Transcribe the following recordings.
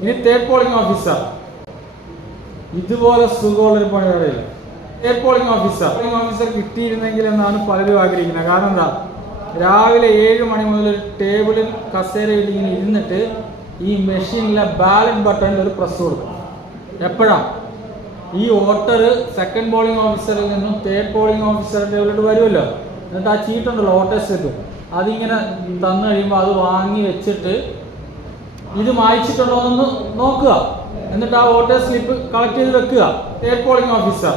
ഇനി third polling officer. ഇതുപോലെ സുഖമുള്ളൊരു പണി അറിയില്ല. തേർഡ് പോളിംഗ് ഓഫീസർ കിട്ടിയിരുന്നെങ്കിൽ എന്നാണ് പലരും ആഗ്രഹിക്കുന്നത്. കാരണം എന്താ, രാവിലെ 7 മണി മുതൽ ടേബിളിൽ കസേരയിൽ ഇങ്ങനെ ഇരുന്നിട്ട് ഈ മെഷീനിലെ ബാലറ്റ് ബട്ടണിൽ ഒരു പ്രസ് കൊടുക്കും. എപ്പോഴാണ് ഈ വോട്ടർ സെക്കൻഡ് പോളിംഗ് ഓഫീസറിൽ നിന്നും തേർഡ് പോളിംഗ് ഓഫീസറിൻ്റെ ഉള്ളിട്ട് വരുമല്ലോ, എന്നിട്ട് ആ ചീട്ടുണ്ടല്ലോ വോട്ടേഴ്സ് സ്ലിപ്പ്, അതിങ്ങനെ തന്നു കഴിയുമ്പോൾ അത് വാങ്ങി വെച്ചിട്ട് ഇത് മായ്ച്ചിട്ടുണ്ടോ എന്ന് നോക്കുക. എന്നിട്ട് ആ വോട്ടേഴ്സ് സ്ലിപ്പ് കളക്ട് ചെയ്ത് വെക്കുക. തേർഡ് പോളിംഗ് ഓഫീസർ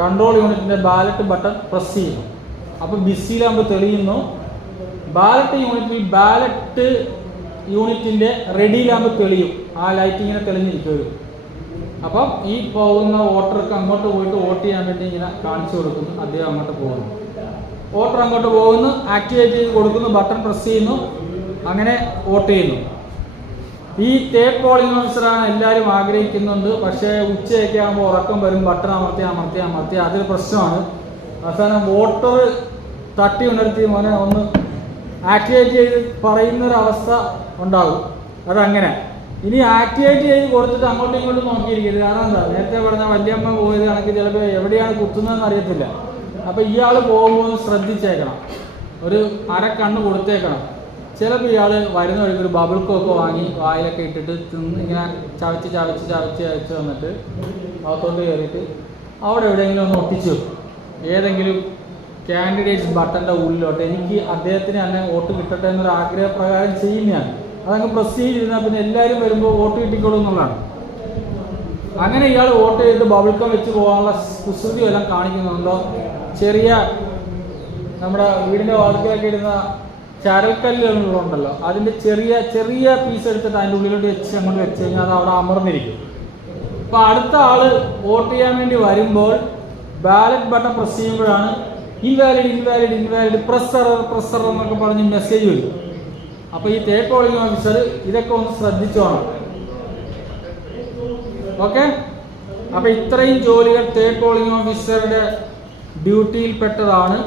കൺട്രോൾ യൂണിറ്റിൻ്റെ ബാലറ്റ് ബട്ടൺ പ്രസ് ചെയ്യും. അപ്പോൾ ബിസിയിലാകുമ്പോൾ തെളിയുന്നു. ബാലറ്റ് യൂണിറ്റിൻ്റെ റെഡിയിലാകുമ്പോൾ തെളിയും. ആ ലൈറ്റ് ഇങ്ങനെ തെളിഞ്ഞിരിക്കും. അപ്പം ഈ പോകുന്ന വോട്ടർക്ക് അങ്ങോട്ട് പോയിട്ട് വോട്ട് ചെയ്യാൻ വേണ്ടി ഇങ്ങനെ കാണിച്ചു കൊടുക്കുന്നു. അദ്ദേഹം അങ്ങോട്ട് പോകുന്നു. വോട്ടർ അങ്ങോട്ട് പോകുന്നു, ആക്ടിവേറ്റ് ചെയ്ത് കൊടുക്കുന്നു, ബട്ടൺ പ്രസ് ചെയ്യുന്നു, അങ്ങനെ വോട്ട് ചെയ്യുന്നു. ഈ തേർഡ് പോളിംഗ് ഓഫീസറാണ് എല്ലാവരും ആഗ്രഹിക്കുന്നുണ്ട്. പക്ഷേ ഉച്ചയൊക്കെ ആകുമ്പോൾ ഉറക്കം വരും, ബട്ടൺ അമർത്തി അതൊരു പ്രശ്നമാണ്. അവസാനം വോട്ടർ തട്ടി ഉണർത്തി മോനെ ഒന്ന് ആക്ടിവേറ്റ് ചെയ്ത് പറയുന്നൊരവസ്ഥ ഉണ്ടാകും. അതങ്ങനെ ഇനി ആക്ടിവേറ്റ് ചെയ്ത് കൊടുത്തിട്ട് അങ്ങോട്ടും ഇങ്ങോട്ടും നോക്കിയിരിക്കരുത്. കാരണം എന്താ, നേരത്തെ പറഞ്ഞ വല്യമ്മ പോയത് കണക്ക് ചിലപ്പോൾ എവിടെയാണ് കുത്തുന്നതെന്ന് അറിയത്തില്ല. അപ്പോൾ ഇയാൾ പോകുമ്പോൾ ശ്രദ്ധിച്ചേക്കണം, ഒരു അരക്കണ്ണ് കൊടുത്തേക്കണം. ചിലപ്പോൾ ഇയാൾ വരുന്ന വഴിക്ക് ഒരു ബബിൾ കോക്ക് വാങ്ങി വായിലൊക്കെ ഇട്ടിട്ട് തിന്ന് ഇങ്ങനെ ചവച്ച് വന്നിട്ട് അകത്തോട്ട് കയറിയിട്ട് അവിടെ എവിടെയെങ്കിലും ഒന്ന് ഒട്ടിച്ചു വെക്കും. ഏതെങ്കിലും കാൻഡിഡേറ്റ്സ് ബട്ടൻ്റെ ഉള്ളിലോട്ട്. എനിക്ക് അദ്ദേഹത്തിന് തന്നെ വോട്ട് കിട്ടട്ടെ എന്നൊരു ആഗ്രഹപ്രകാരം ചെയ്യുന്നതാണ്. അതങ്ങ് പ്രസ് ചെയ്തിരുന്നാൽ പിന്നെ എല്ലാവരും വരുമ്പോൾ വോട്ട് കിട്ടിക്കോളും എന്നുള്ളതാണ്. അങ്ങനെ ഇയാൾ വോട്ട് ചെയ്ത് ബബിൾക്കം വെച്ച് പോകാനുള്ള കുസൃതി എല്ലാം കാണിക്കുന്നുണ്ടോ. ചെറിയ നമ്മുടെ വീടിൻ്റെ വാതിക്കലൊക്കെ ഇടുന്ന ചരൽക്കല്ലുകളുണ്ടല്ലോ, അതിൻ്റെ ചെറിയ പീസ് എടുത്തിട്ട് അതിൻ്റെ ഉള്ളിലോട്ട് അങ്ങോട്ട് വെച്ച് കഴിഞ്ഞാൽ അത് അവിടെ അമർന്നിരിക്കും. അപ്പോൾ അടുത്ത ആൾ വോട്ട് ചെയ്യാൻ വേണ്ടി വരുമ്പോൾ ബാലറ്റ് ബട്ടൺ പ്രസ് ചെയ്യുമ്പോഴാണ് ഇൻവാലിഡ് പ്രസ്സർ എന്നൊക്കെ പറഞ്ഞ് മെസ്സേജ് വരും. അപ്പോൾ ഈ തേർഡ് പോളിംഗ് ഓഫീസർ ഇതൊക്കെ ഒന്ന് ശ്രദ്ധിച്ചോണം. ഓക്കെ, അപ്പോൾ ഇത്രയും ജോലികൾ തേർഡ് പോളിംഗ് ഓഫീസറുടെ ഡ്യൂട്ടിയിൽപ്പെട്ടതാണ്.